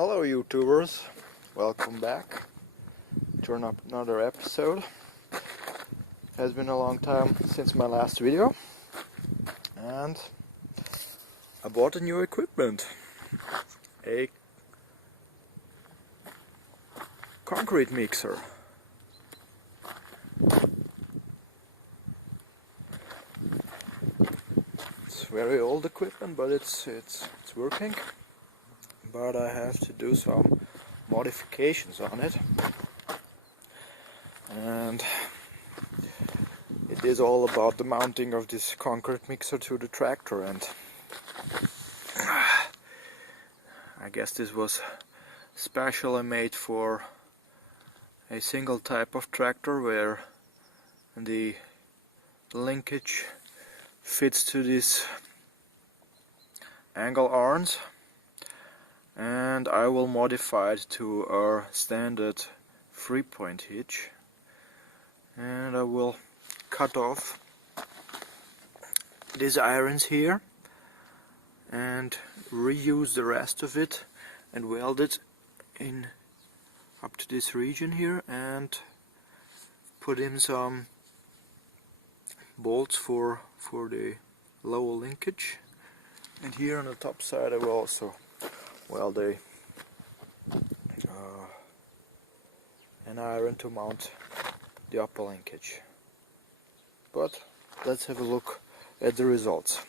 Hello YouTubers, welcome back to another episode. It has been a long time since my last video and I bought a new equipment, a concrete mixer. It's very old equipment, but it's working. But I have to do some modifications on it, and it is all about the mounting of this concrete mixer to the tractor. And I guess this was specially made for a single type of tractor where the linkage fits to these angle arms, and I will modify it to our standard 3-point hitch, and I will cut off these irons here and reuse the rest of it and weld it in up to this region here and put in some bolts for the lower linkage. And here on the top side I will also weld an iron to mount the upper linkage. But let's have a look at the results.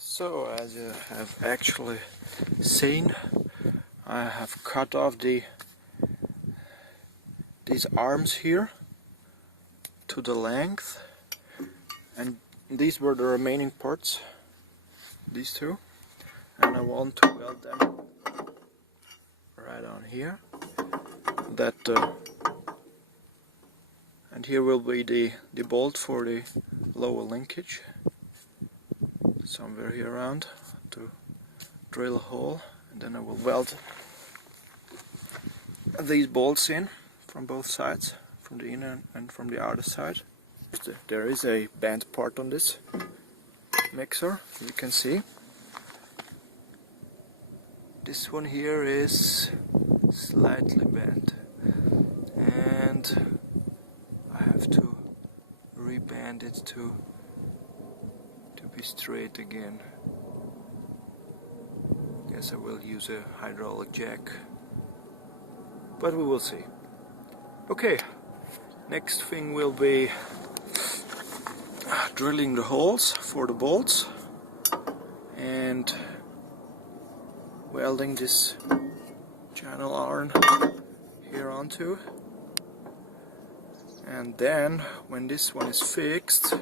So, as you have actually seen, I have cut off these arms here to the length, and these were the remaining parts, these two, and I want to weld them right on here. And here will be the bolt for the lower linkage. Somewhere here around to drill a hole, and then I will weld these bolts in from both sides, from the inner and from the outer side. There is a bent part on this mixer, you can see. This one here is slightly bent, and I have to reband it to be straight again. Guess I will use a hydraulic jack, but we will see. Okay, next thing will be drilling the holes for the bolts and welding this channel iron here onto, and then when this one is fixed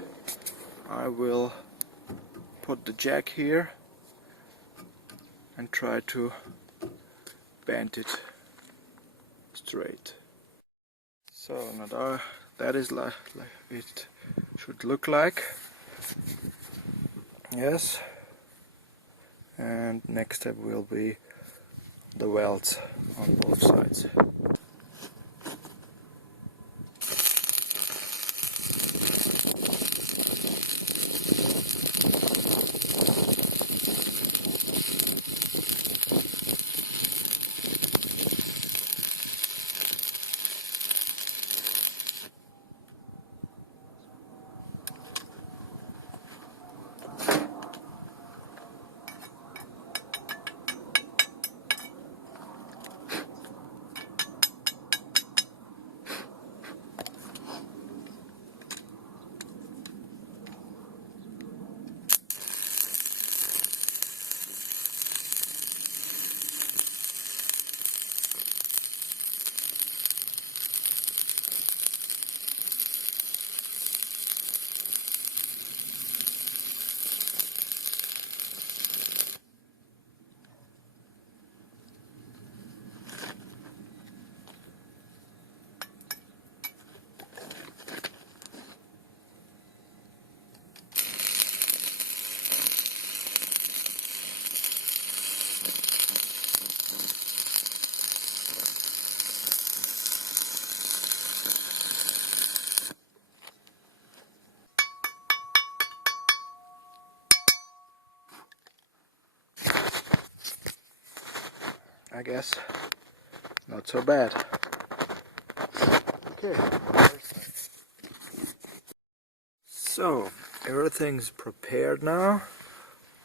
I will put the jack here and try to bend it straight. So now that is like it should look like. Yes. And next step will be the welds on both sides. I guess not so bad. Okay. So everything's prepared now.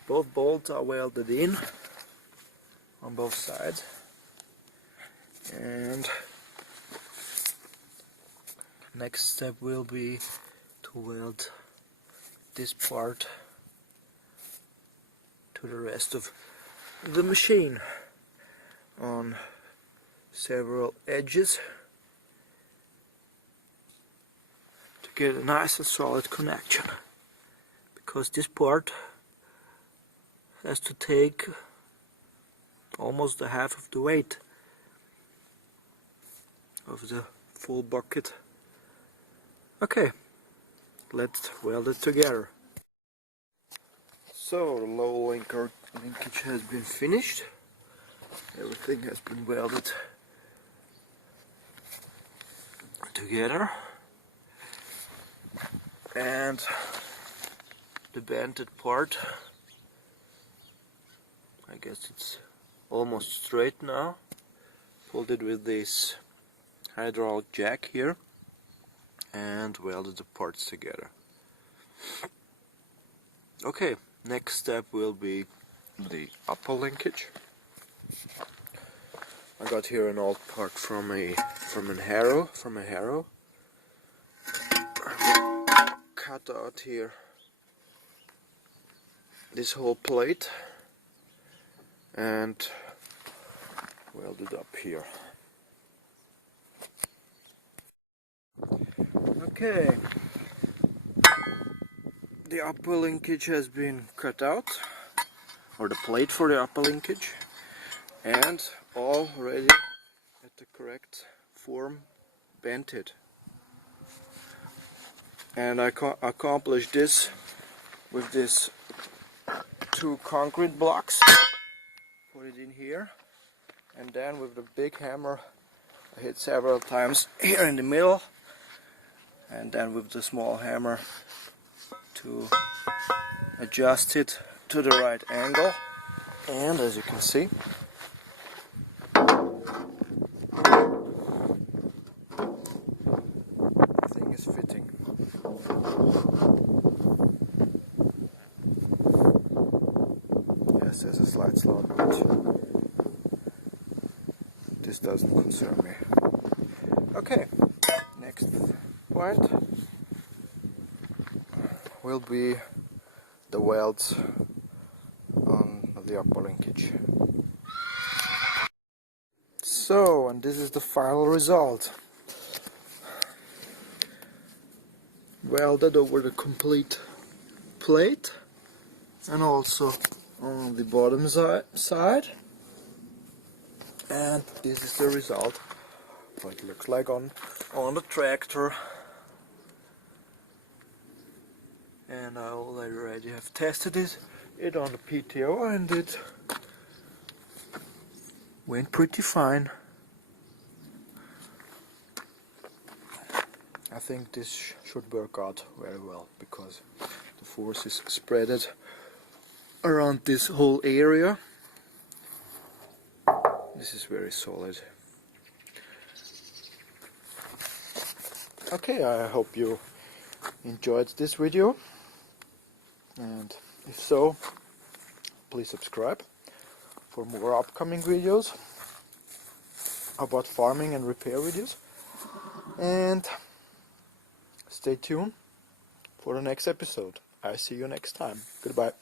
Both bolts are welded in on both sides, and next step will be to weld this part to the rest of the machine on several edges to get a nice and solid connection, because this part has to take almost the half of the weight of the full bucket. Okay, let's weld it together. So the low linkage has been finished. Everything has been welded together, and the banded part, I guess it's almost straight now. Pulled it with this hydraulic jack here and welded the parts together. Okay, next step will be the upper linkage. I got here an old part from a harrow. Cut out here this whole plate and weld it up here. Okay, the upper linkage has been cut out, or the plate for the upper linkage, and all ready at the correct form bented. And I accomplished this with these 2 concrete blocks. Put it in here, and then with the big hammer I hit several times here in the middle, and then with the small hammer to adjust it to the right angle. And as you can see, everything is fitting. Yes, there's a slight slot, but this doesn't concern me. Okay, next part will be the welds on the upper linkage. So, and this is the final result. Welded over the complete plate and also on the bottom side, and this is the result, what it looks like on the tractor. And I already have tested it on the PTO, and it went pretty fine. I think this should work out very well, because the force is spread around this whole area. This is very solid. Okay, I hope you enjoyed this video, and if so, please subscribe for more upcoming videos about farming and repair videos, and stay tuned for the next episode. I see you next time. Goodbye.